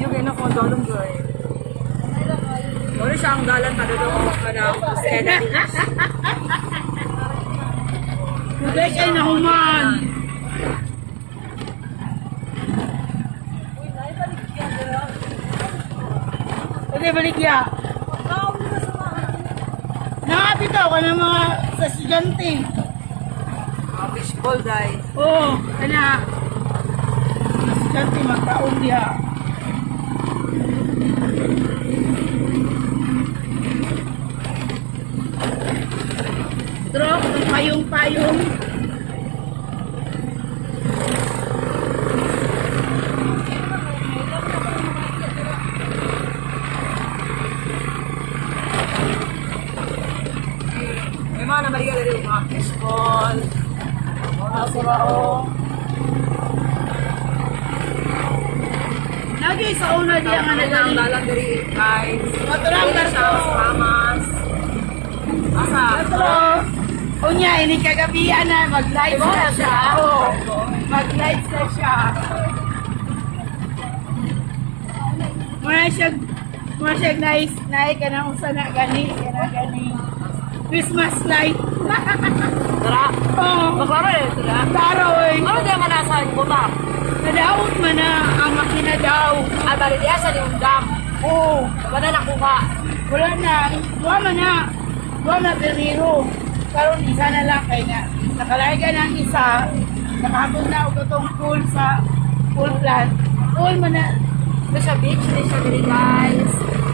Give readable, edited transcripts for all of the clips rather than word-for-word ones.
Yung ina ko dalon joy. Wala siya ang dalan pa doon ko kada skeda. Kuday kay na human. Pwede balik ya. Nakapitaw ka ng mga estudyante. Fishball dai. Oo, kanya. Estudyante magkaon diha. Drop ng payong-payong. May mga namaliga dari mga fishball. Mga surao. Lagi sa una diya nga Ang nagali. dalan dari guys. Maturang Sa karto. Hamas. Asa? Pero, unya, ini kagabihan na mag-live na siya. Oo, mag-live na siya. Muna siya nice, ka na kung sana gani, Christmas light. Tara. Oo, Maklaro eh, tara. klaro eh. Ano di man nasa buta? Nadaot man na ang makina daw. Ah, bali diya sa yung dam. Oo, Wala nakuha. wala na. Duwa na periro. Karon isa na lang kay nga. Nakalagay ng isa. Nakapon na og itong pool sa pool plant. Pool man na. Ito siya beach, ito siya dili guys.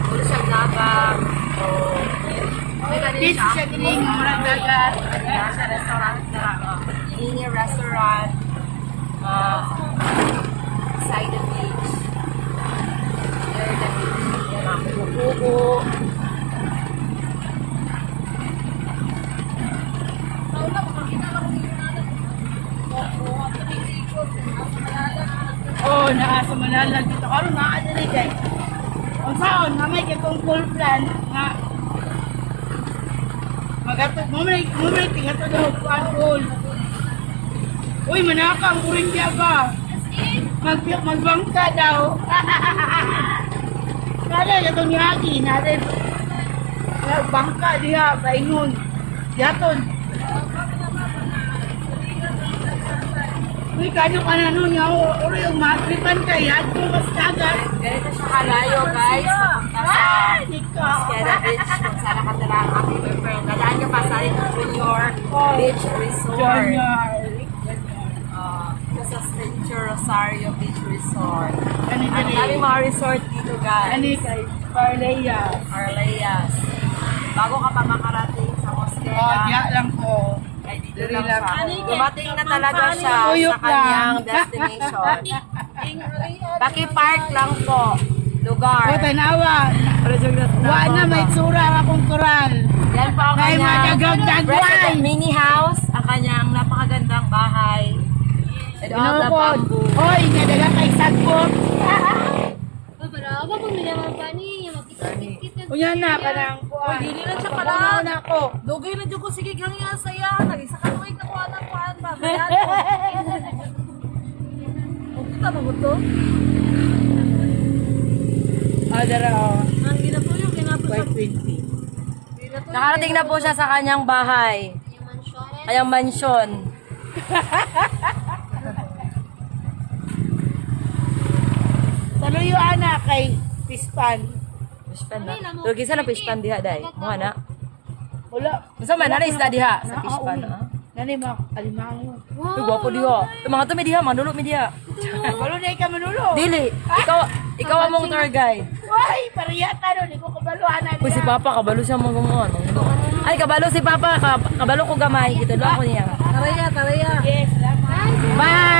Ito siya dagat. Oh. Okay, ganun Beach siya. siya gining murag dagat. Ayan siya, restaurant na. Mini restaurant. Side the beach. There the beach. Yan ang kukuko. Oh, naa sa Malalag dito. Karon naa diri kay. Ang saon na may kitong pool plan nga magatod mo may tingato daw kuan pool. Uy, manaka ang kuring diya ba? Magbangka daw. Kada itong yagi, natin bangka diya, baingon. Yaton. Uy, kanyo ka na nun, uri yung matripan ka, yan kung mas dagat. Ganito siya kalayo guys. Papunta sa Ika. Skeda Beach kung saan nakatira ang aking boyfriend. Nadaan ka pa sa Junior Beach Resort. Junior. Ito sa St. Rosario Beach Resort. Ani Ang dali. daming mga resort dito guys. Ani kay Parleya. Arleas. Bago ka pa makarating sa Oh, Mosqueda, diya lang ko. ay dito Dili lang lang. siya. Dumating na talaga siya Tuyok sa kanyang lang. destination. Paki-park lang po. Lugar. O, tanawa. Wa na may tsura akong tural. Yan po ang May kanyang magagagagway. resident mini house, ang kanyang napakagandang bahay. And all the Pinupod. bamboo. Hoy, nadaga kay sagbot. Berapa pun bila makan ni, yang kita Unya na, kanang kuan. Uy, dili na siya pala. Pakunaon na ako. Dugay na dyan ko sige kang nga saya. Nag-isa ka tuwig na kuha ng kuhaan ba? Bayan ko. Kita mo to? Ah, dara, oh. Ang ginatuyo, ginatuyo. 520. Nakarating na po siya sa kanyang bahay. yang mansion. Kanyang mansyon. Saluyo ana kay Pispan. Fishpan na. Tugi sa na fishpan diha day. Mga na. Wala. Basta man na isda diha sa fishpan. Nani mo, alimango. Uy, gwapo diha. Yung mga to may diha, mandulo may diha. Walo na ka manulo. Dili. Ikaw among tour guide. Why, pariyata no, di ko kabaluan na Uy, si Papa, kabalo siya mga gumuan. Ay, kabalo si Papa. Kabalo ko gamay. Ito lang ko niya. Taraya, taraya. Yes, salamat. Bye!